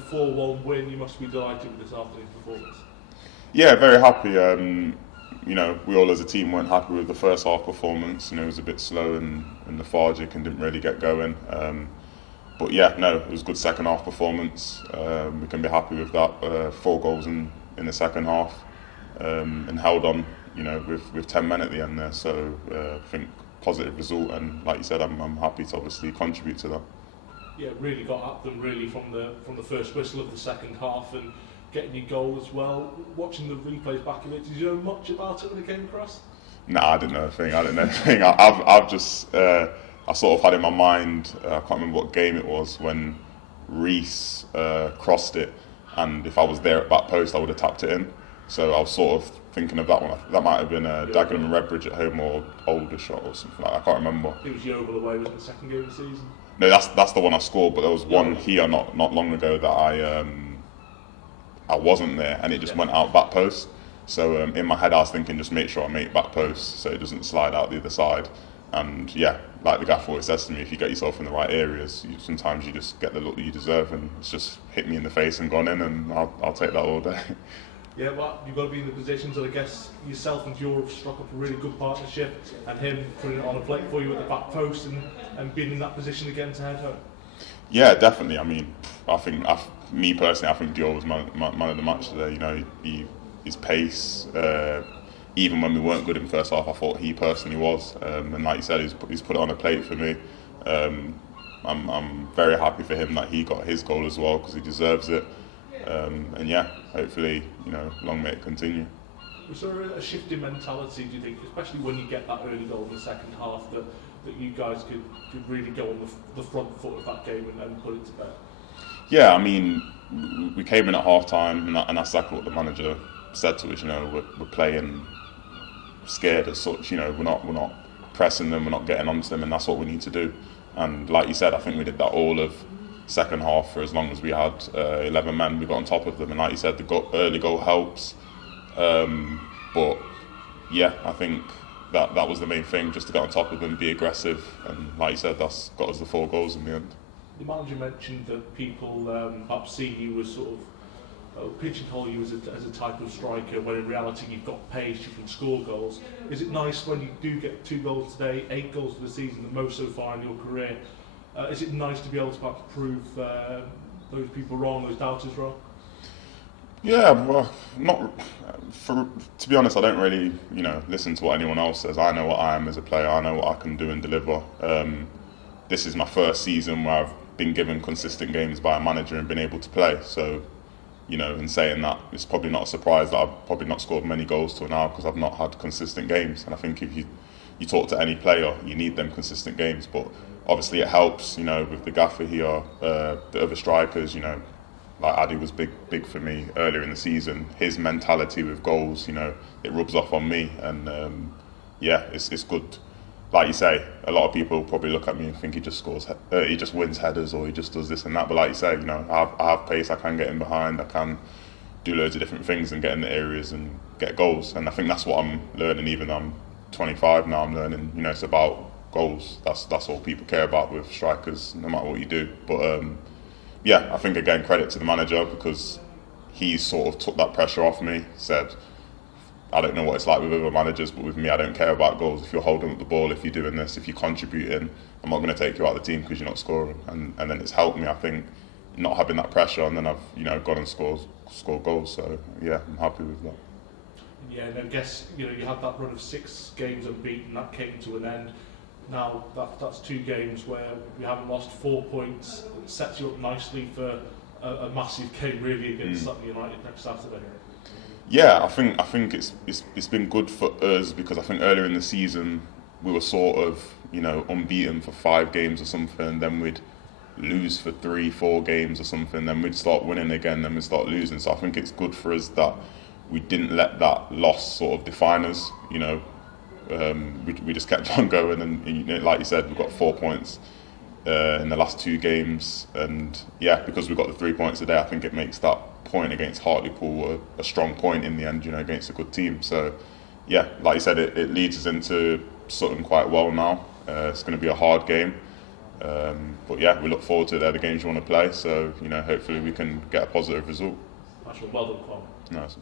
a 4-1 win. You must be delighted with this afternoon's performance. Yeah, very happy. We all as a team weren't happy with the first half performance. It was a bit slow and lethargic and didn't really get going. But yeah, no, it was a good second half performance. We can be happy with that. 4 goals in the second half, and held on, with 10 men at the end there. So I think positive result, and like you said, I'm happy to obviously contribute to that. Yeah, really got at them really from the first whistle of the second half and getting your goal as well. Watching the replays back of it, did you know much about it when it came across? Nah, I didn't know a thing. I've just I sort of had in my mind. I can't remember what game it was when Reece crossed it, and if I was there at back post, I would have tapped it in. So I was sort of thinking of that one. That might have been Dagenham and Redbridge at home or Aldershot or something like that. I can't remember. It was Yeovil away, wasn't it, the second game of the season? No, that's the one I scored. But there was one here not long ago that I wasn't there, and it just went out back post. So in my head, I was thinking, just make sure I make back post so it doesn't slide out the other side. And yeah, like the gaffer always says to me, if you get yourself in the right areas, sometimes you just get the look that you deserve, and it's just hit me in the face and gone in, and I'll take that all day. Yeah, well, you've got to be in the positions that I guess yourself and Dior have struck up a really good partnership, and him putting it on a plate for you at the back post and being in that position again to head home. Yeah, definitely. I mean, me personally, I think Dior was man of the match today. His pace, even when we weren't good in the first half, I thought he personally was. And like you said, he's put it on a plate for me. I'm very happy for him that he got his goal as well, because he deserves it. And yeah, hopefully, long may it continue. Was there a shift in mentality, do you think, especially when you get that early goal in the second half, that you guys could really go on the front foot of that game and put it to bed? Yeah, I mean, we came in at half time, and that's exactly what the manager said to us. We're playing scared as such. We're not pressing them, we're not getting onto them, and that's what we need to do. And like you said, I think we did that all of second half for as long as we had 11 men. We got on top of them, and like you said, the early goal helps. But yeah, I think that was the main thing, just to get on top of them, be aggressive, and like you said, that's got us the 4 goals in the end. The manager mentioned that people perhaps see you as sort of pigeonhole you as a type of striker, when in reality you've got pace, you can score goals. Is it nice when you do get 2 goals today, 8 goals for the season, the most so far in your career? Is it nice to be able to perhaps prove those people wrong, those doubters wrong? Yeah, well, to be honest, I don't really, listen to what anyone else says. I know what I am as a player. I know what I can do and deliver. This is my first season where I've been given consistent games by a manager and been able to play. So, in saying that, it's probably not a surprise that I've probably not scored many goals till now, because I've not had consistent games. And I think if you talk to any player, you need them consistent games. But obviously it helps, with the gaffer here, the other strikers, like Addy was big for me earlier in the season. His mentality with goals, it rubs off on me, and yeah, it's good. Like you say, a lot of people probably look at me and think he just wins headers, or he just does this and that. But like you say, I have pace. I can get in behind. I can do loads of different things and get in the areas and get goals. And I think that's what I'm learning. Even though I'm 25 now, I'm learning. It's about goals. That's all people care about with strikers, no matter what you do. But yeah, I think again, credit to the manager, because he sort of took that pressure off me. Said, I don't know what it's like with other managers, but with me, I don't care about goals. If you're holding up the ball, if you're doing this, if you're contributing, I'm not going to take you out of the team because you're not scoring. And then it's helped me, I think, not having that pressure, and then I've gone and scored goals. So yeah, I'm happy with that. Yeah, and I guess you had that run of 6 games unbeaten, that came to an end. Now that's 2 games where we haven't lost, 4 points. It sets you up nicely for a massive game really against Sutton United next Saturday. Yeah, I think it's been good for us, because I think earlier in the season we were sort of unbeaten for 5 games or something, then we'd lose for 3-4 games or something, then we'd start winning again, then we'd start losing. So I think it's good for us that we didn't let that loss sort of define us. We just kept on going, and like you said, we've got 4 points in the last 2 games, and yeah, because we got the 3 points today, I think it makes that point against Hartlepool a strong point in the end, against a good team. So yeah, like you said, it leads us into Sutton quite well now. It's going to be a hard game. But yeah, we look forward to it. They're the games you want to play, so hopefully we can get a positive result. Well done, Kwame. Nice.